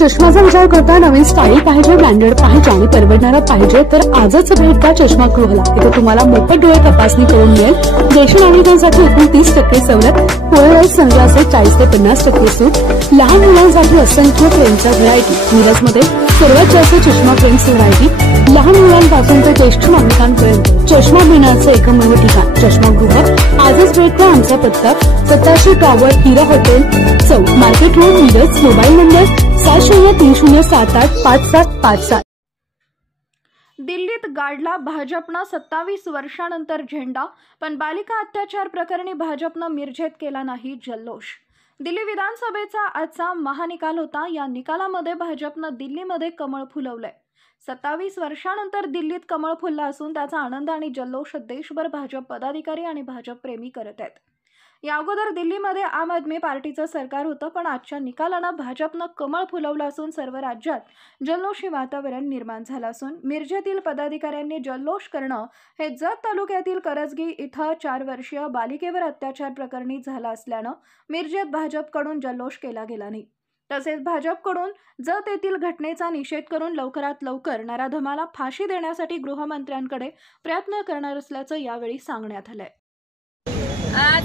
चष्म्याचा विचार करता नवीन स्टाईल पाहिजे, ब्रँडेड पाहिजे आणि परवडणारा पाहिजे तर आजच भेट द्या चष्मा गृहला। इथे तुम्हाला मोफत डोळे तपासणी करून मिळेल। ज्येष्ठ नागरिकांसाठी एकूण 30% सवलत, पोळावेळेस संध्याकाळचे 40 ते 50% सूट, लहान मुलांसाठी असंख्य फ्रेमच्या व्हरायटी। मिरजमध्ये सर्वात जास्त चष्मा फ्रेम्सची व्हरायटी, लहान मुलांपासून ते ज्येष्ठ नागरिकांपर्यंत चष्मा घेण्याचं एकमेव ठिकाण चष्मागृह। आजच भेट द्या। आमचा पत्ता 87 tower, Hira hotel Chowk, market road, Miraj. Mobile number 7030785757। दिल्लीत गाडला भाजपनं 27 वर्षांनंतर झेंडा, पण बालिका अत्याचार प्रकरणी भाजपनं मिरजेत केला नाही जल्लोष। दिल्ली विधानसभेचा आजचा महानिकाल होता। या निकालामध्ये भाजपनं दिल्लीमध्ये कमळ फुलवलंय। 27 वर्षांनंतर दिल्लीत कमळ फुलला असून त्याचा आनंद आणि जल्लोष देशभर भाजप पदाधिकारी आणि भाजप प्रेमी करत आहेत। या अगोदर दिल्लीमध्ये आम आदमी पार्टीचं सरकार होतं, पण आजच्या निकालानं भाजपनं कमळ फुलवलं असून सर्व राज्यात जल्लोषी वातावरण निर्माण झालं असून मिरजेतील पदाधिकाऱ्यांनी जल्लोष करणं हे जत तालुक्यातील करजगी इथं 4 वर्षीय बालिकेवर अत्याचार प्रकरणी झालं असल्यानं मिरजेत भाजपकडून जल्लोष केला गेला नाही। तसेच भाजपकडून जत येथील घटनेचा निषेध करून लवकरात लवकर नराधमाला फाशी देण्यासाठी गृहमंत्र्यांकडे प्रयत्न करणार असल्याचं यावेळी सांगण्यात आलंय। आज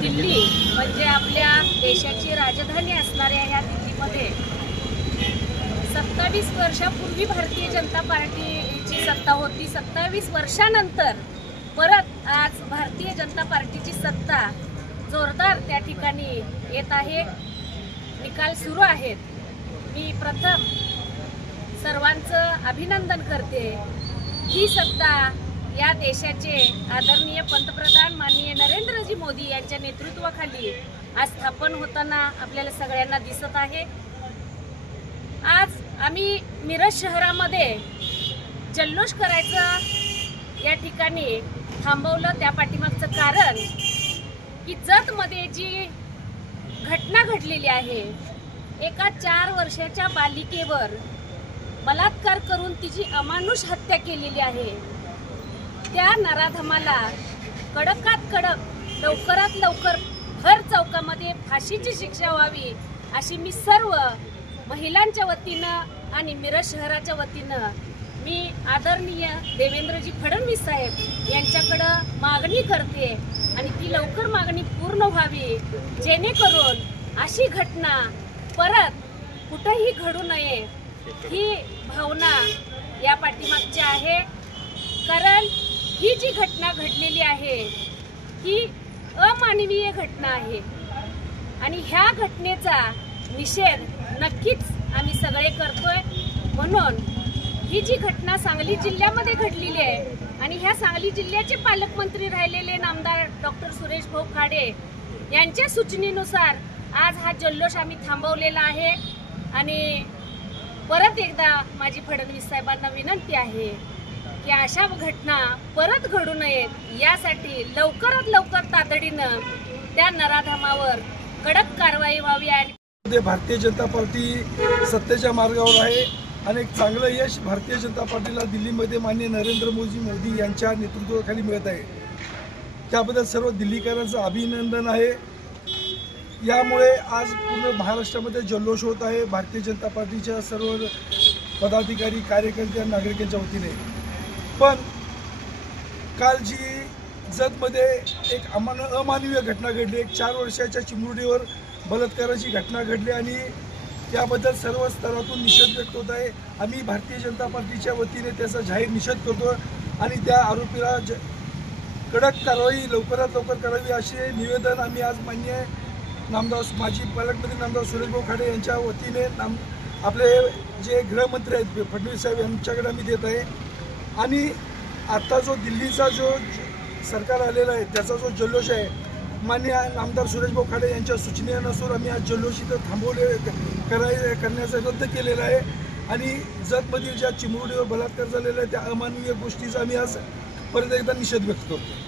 दिल्ली म्हणजे आपल्या देशाची राजधानी असणाऱ्या ह्या दिल्लीमध्ये 27 वर्षापूर्वी भारतीय जनता पार्टीची सत्ता होती। 27 वर्षानंतर परत आज भारतीय जनता पार्टीची सत्ता जोरदार त्या ठिकाणी येत आहे। निकाल सुरू आहेत। मी प्रथम सर्वांचं अभिनंदन करते। ही सत्ता या देशाचे आदरणीय पंतप्रधान माननीय नरेंद्रजी मोदी यांच्या नेतृत्वाखाली आज स्थापन होताना आपल्याला सगळ्यांना दिसत आहे। आज आम्ही मिरज शहरामध्ये जल्लोष करायचं या ठिकाणी थांबवलं। त्या पाठीमागचं कारण की जतमध्ये जी घटना घडलेली आहे, एका 4 वर्षाच्या बालिकेवर बलात्कार करून तिची अमानुष हत्या केलेली आहे। त्या नराधमाला कडकात कडक लवकरात लवकर भर चौकामध्ये फाशीची शिक्षा व्हावी अशी मी सर्व महिलांच्या वतीनं आणि मिरज शहराच्या वतीनं मी आदरणीय देवेंद्रजी फडणवीस साहेब यांच्याकडे मागणी करते आणि ती लवकर मागणी पूर्ण व्हावी, जेणेकरून अशी घटना परत कुठेही घडू नये ही भावना या पाठीमागची आहे। कारण ही जी घटना घडलेली आहे ही अमानवीय घटना आहे आणि ह्या घटनेचा निषेध नक्कीच आम्ही सगळे करतोय। म्हणून ही जी घटना सांगली जिल्ह्यामध्ये घडलेली आहे आणि ह्या सांगली जिल्ह्याचे पालकमंत्री राहिलेले नामदार डॉक्टर सुरेश भाऊ खाडे यांच्या सूचनेनुसार आज हा जल्लोष आम्ही थांबवलेला आहे। आणि परत एकदा माझी फडणवीस साहेबांना विनंती आहे की अशा घटना परत घडू नयेत यासाठी लवकरात लवकर तातडीनं त्या नराधमावर कडक कारवाई व्हावी। आणि भारतीय जनता पार्टी सत्तेच्या मार्गावर आहे आणि एक चांगलं यश भारतीय जनता पार्टीला दिल्लीमध्ये माननीय नरेंद्र मोदी यांच्या नेतृत्वाखाली मिळत आहे। त्याबद्दल सर्व दिल्लीकरांचं अभिनंदन आहे। यामुळे आज पूर्ण महाराष्ट्रामध्ये जल्लोष होत आहे भारतीय जनता पार्टीच्या सर्व पदाधिकारी, कार्यकर्ते आणि नागरिकांच्या वतीने। पण काल जी जतमध्ये एक अमानवीय घटना घडली, एक 4 वर्षाच्या चिमुरडीवर बलात्काराची घटना घडली आणि त्याबद्दल सर्व स्तरातून निषेध व्यक्त होत आहे। आम्ही भारतीय जनता पार्टीच्या वतीने त्याचा जाहीर निषेध करतो आणि त्या आरोपीला कडक कारवाई लवकरात लवकर करावी असे निवेदन आम्ही आज माननीय माजी पालकमंत्री नामदार सुरेश भाऊ खाडे यांच्या वतीने आपले जे गृहमंत्री आहेत फडणवीस साहेब यांच्याकडे आम्ही देत आहे। आणि आता जो दिल्लीचा जो सरकार आलेला आहे त्याचा जो जल्लोष आहे माननीय नामदार सुरेश भाऊ खाडे यांच्या सूचनेनुसार आम्ही आज जल्लोष इथं करण्याचा रद्द केलेला आहे। आणि जतमधील ज्या चिमुरडीवर बलात्कार झालेला आहे त्या अमानवीय गोष्टीचा आम्ही आज परत एकदा निषेध व्यक्त करतो।